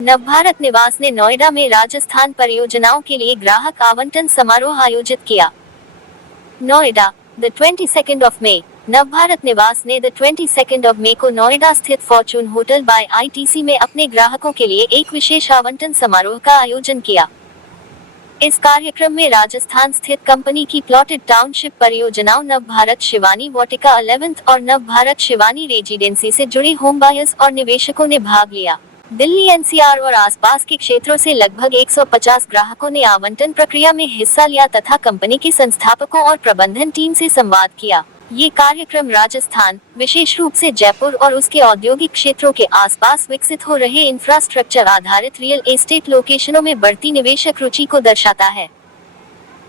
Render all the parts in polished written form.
नवभारत निवास ने नोएडा में राजस्थान परियोजनाओं के लिए ग्राहक आवंटन समारोह आयोजित किया। नोएडा, द 22 मई। नवभारत निवास ने द 22 मई को नोएडा स्थित फॉर्चून होटल बाय आईटीसी में अपने ग्राहकों के लिए एक विशेष आवंटन समारोह का आयोजन किया। इस कार्यक्रम में राजस्थान स्थित कंपनी की प्लॉटेड टाउनशिप परियोजनाओं नवभारत शिवानी वाटिका 11th और नवभारत शिवानी रेजिडेंसी से जुड़े होम बायर्स और निवेशकों ने भाग लिया। दिल्ली एनसीआर और आसपास के क्षेत्रों से लगभग 150 ग्राहकों ने आवंटन प्रक्रिया में हिस्सा लिया तथा कंपनी के संस्थापकों और प्रबंधन टीम से संवाद किया। ये कार्यक्रम राजस्थान, विशेष रूप से जयपुर और उसके औद्योगिक क्षेत्रों के आसपास विकसित हो रहे इंफ्रास्ट्रक्चर आधारित रियल एस्टेट लोकेशनों में बढ़ती निवेशक रुचि को दर्शाता है।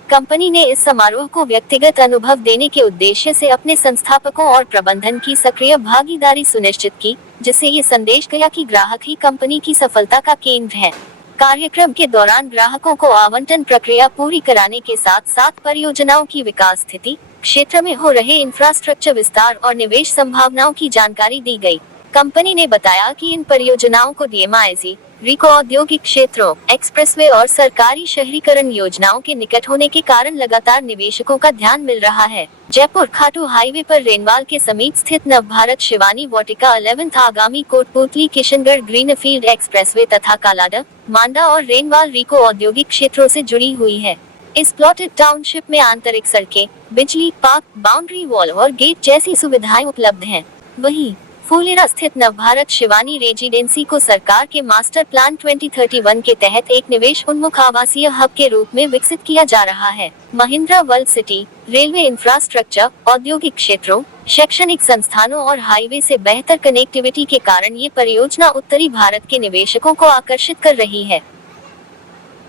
कंपनी ने इस समारोह को व्यक्तिगत अनुभव देने के उद्देश्य से अपने संस्थापकों और प्रबंधन की सक्रिय भागीदारी सुनिश्चित की, जिससे ये संदेश गया कि ग्राहक ही कंपनी की सफलता का केंद्र है। कार्यक्रम के दौरान ग्राहकों को आवंटन प्रक्रिया पूरी कराने के साथ साथ परियोजनाओं की विकास स्थिति, क्षेत्र में हो रहे इंफ्रास्ट्रक्चर विस्तार और निवेश संभावनाओं की जानकारी दी गई। कंपनी ने बताया कि इन परियोजनाओं को डीएमआईसी, रिको औद्योगिक क्षेत्रों, एक्सप्रेसवे और सरकारी शहरीकरण योजनाओं के निकट होने के कारण लगातार निवेशकों का ध्यान मिल रहा है। जयपुर खाटू हाईवे पर रेनवाल के समीप स्थित नवभारत शिवानी वाटिका 11th आगामी कोटपुतली किशनगढ़ ग्रीनफील्ड एक्सप्रेसवे तथा कालाडा, मांडा और रेनवाल रिको औद्योगिक क्षेत्रों से जुड़ी हुई है। इस प्लॉटेड टाउनशिप में आंतरिक सड़कें, बिजली, पार्क, बाउंड्री वॉल और गेट जैसी सुविधाएं उपलब्ध हैं। वहीं फुलेरा स्थित नवभारत शिवानी रेजिडेंसी को सरकार के मास्टर प्लान 2031 के तहत एक निवेश उन्मुख आवासीय हब के रूप में विकसित किया जा रहा है। Mahindra world city, railway infrastructure, औद्योगिक क्षेत्रों, शैक्षणिक संस्थानों और हाईवे से बेहतर कनेक्टिविटी के कारण ये परियोजना उत्तरी भारत के निवेशकों को आकर्षित कर रही है।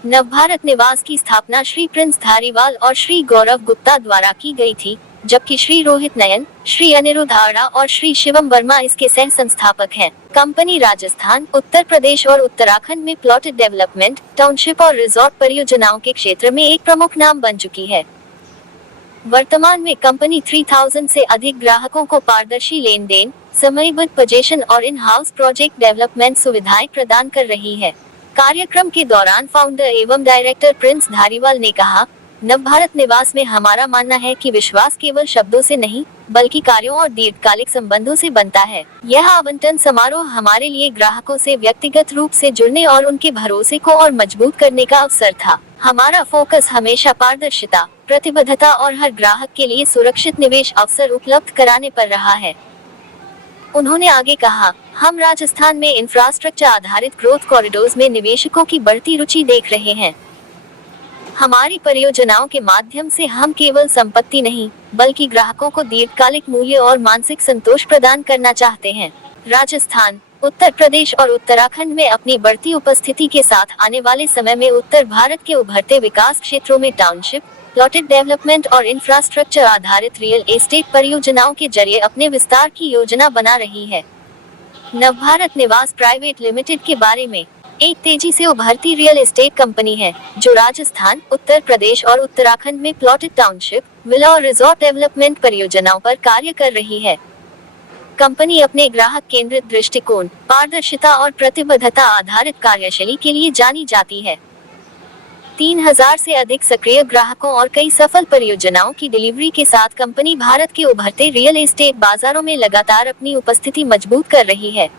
नवभारत निवास की स्थापना श्री प्रिंस धारीवाल और श्री गौरव गुप्ता द्वारा की गई थी, जबकि श्री रोहित नयन, श्री अनिरुद्ध आड़ा और श्री शिवम वर्मा इसके सह संस्थापक हैं। कंपनी राजस्थान, उत्तर प्रदेश और उत्तराखंड में प्लॉटेड डेवलपमेंट, टाउनशिप और रिजॉर्ट परियोजनाओं के क्षेत्र में एक प्रमुख नाम बन चुकी है। वर्तमान में कंपनी 3000 से अधिक ग्राहकों को पारदर्शी लेन देन, समयबद्ध पोजीशन और इन हाउस प्रोजेक्ट डेवलपमेंट सुविधाएं प्रदान कर रही है। कार्यक्रम के दौरान फाउंडर एवं डायरेक्टर प्रिंस धारीवाल ने कहा, नवभारत निवास में हमारा मानना है कि विश्वास केवल शब्दों से नहीं, बल्कि कार्यों और दीर्घकालिक संबंधों से बनता है। यह आवंटन समारोह हमारे लिए ग्राहकों से व्यक्तिगत रूप से जुड़ने और उनके भरोसे को और मजबूत करने का अवसर था। हमारा फोकस हमेशा पारदर्शिता, प्रतिबद्धता और हर ग्राहक के लिए सुरक्षित निवेश अवसर उपलब्ध कराने पर रहा है। उन्होंने आगे कहा, हम राजस्थान में इंफ्रास्ट्रक्चर आधारित ग्रोथ कॉरिडोर्स में निवेशकों की बढ़ती रुचि देख रहे हैं। हमारी परियोजनाओं के माध्यम से हम केवल संपत्ति नहीं, बल्कि ग्राहकों को दीर्घकालिक मूल्य और मानसिक संतोष प्रदान करना चाहते हैं। राजस्थान, उत्तर प्रदेश और उत्तराखंड में अपनी बढ़ती उपस्थिति के साथ आने वाले समय में उत्तर भारत के उभरते विकास क्षेत्रों में टाउनशिप, प्लॉटेड डेवलपमेंट और इंफ्रास्ट्रक्चर आधारित रियल एस्टेट परियोजनाओं के जरिए अपने विस्तार की योजना बना रही है। नवभारत निवास प्राइवेट लिमिटेड के बारे में, एक तेजी से उभरती रियल एस्टेट कंपनी है, जो राजस्थान, उत्तर प्रदेश और उत्तराखंड में प्लॉटेड टाउनशिप, विला और रिजॉर्ट डेवलपमेंट परियोजनाओं पर कार्य कर रही है। कंपनी अपने ग्राहक केंद्रित दृष्टिकोण, पारदर्शिता और प्रतिबद्धता आधारित कार्यशैली के लिए जानी जाती है। 3000 से अधिक सक्रिय ग्राहकों और कई सफल परियोजनाओं की डिलीवरी के साथ कंपनी भारत के उभरते रियल एस्टेट बाजारों में लगातार अपनी उपस्थिति मजबूत कर रही है।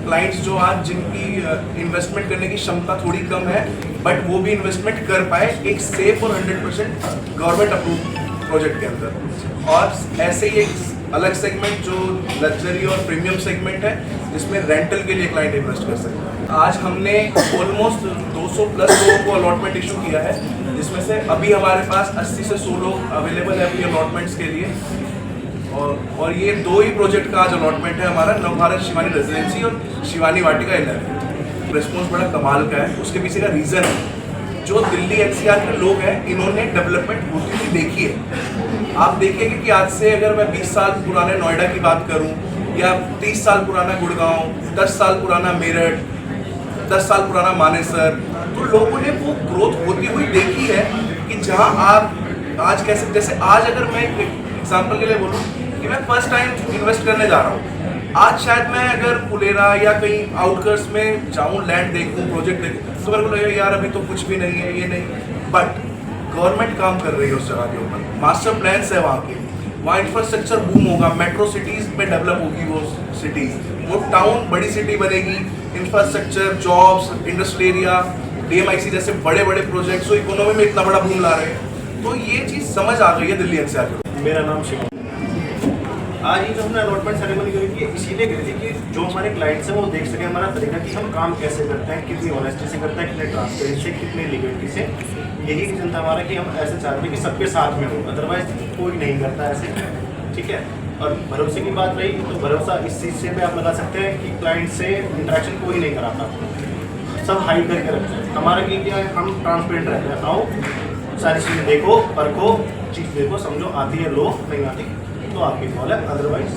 क्लाइंट्स जो आज जिनकी इन्वेस्टमेंट करने की क्षमता थोड़ी कम है, बट वो भी इन्वेस्टमेंट कर पाए एक सेफ और 100% गवर्नमेंट अप्रूव प्रोजेक्ट के अंदर। और ऐसे ही एक अलग सेगमेंट जो लग्जरी और प्रीमियम सेगमेंट है, जिसमें रेंटल के लिए क्लाइंट इन्वेस्ट कर सकते हैं। आज हमने ऑलमोस्ट 200 प्लस लोगों को अलॉटमेंट इशू किया है, जिसमें से अभी हमारे पास 80 से 100 लोग अवेलेबल है अपनी अलॉटमेंट्स के लिए। और ये 2 ही प्रोजेक्ट का आज अलॉटमेंट है हमारा, नवभारत शिवानी रेजिडेंसी और शिवानी वाटिका 11। रिस्पॉन्स बड़ा कमाल का है, उसके पीछे का रीज़न है जो दिल्ली एनसीआर के लोग हैं, इन्होंने डेवलपमेंट होती हुई देखी है। आप देखिए कि आज से अगर मैं 20 साल पुराने नोएडा की बात करूं, या 30 साल पुराना गुड़गांव, 10 साल पुराना मेरठ, 10 साल पुराना मानेसर, तो लोगों ने वो ग्रोथ होती हुई देखी है कि जहां आप आज कैसे, जैसे आज अगर मैं एग्जाम्पल के लिए बोलूँ कि मैं फर्स्ट टाइम इन्वेस्ट करने जा रहा हूँ, आज शायद मैं अगर फुलेरा या कहीं आउटकर्ट्स में जाऊँ, लैंड देखूँ, प्रोजेक्ट देखूँ, तो मेरे को लगेगा यार अभी तो कुछ भी नहीं है, ये नहीं। बट गवर्नमेंट काम कर रही है उस जगह के ऊपर, मास्टर प्लान्स है वहाँ के, वहाँ इंफ्रास्ट्रक्चर बूम होगा, मेट्रो सिटीज़ में डेवलप होगी वो सिटीज़, वो टाउन बड़ी सिटी बनेगी, infrastructure, jobs, industrial area, DMIC जैसे बड़े बड़े प्रोजेक्ट्स, इकोनॉमी में इतना बड़ा बूम ला रहे हैं। तो ये चीज़ समझ आ गई है दिल्ली एनसीआर को। मेरा नाम शिव। आज ये जो हमने अलॉटमेंट सेरेमनी करी थी, इसीलिए करी थी कि जो हमारे क्लाइंट्स हैं वो देख सकें हमारा तरीका कि हम काम कैसे करते हैं, कितनी ऑनेस्टी से करते हैं, कितने ट्रांसपेरेंसी से, कितने लिबर्टी से। यही रीज़न था हमारा कि हम ऐसे चाहते हैं कि सबके साथ में हो, अदरवाइज कोई नहीं करता ऐसे, ठीक है। और भरोसे की बात रही तो भरोसा इस चीज़ से भी आप लगा सकते हैं कि क्लाइंट से इंटरेक्शन कोई नहीं कराता, सब हाइड करके रखते हैं। हमारा क्या है, हम ट्रांसपेरेंट रहते हैं, आओ सारी चीज़ें देखो, परखो, चीज़ देखो, समझो, आती है लो, नहीं आती तो आपकी कॉल है, अदरवाइज